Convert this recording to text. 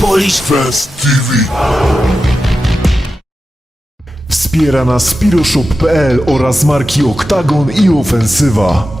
Polish Fest TV. Wspiera nas Spiroshop.pl oraz marki Oktagon i Ofensywa.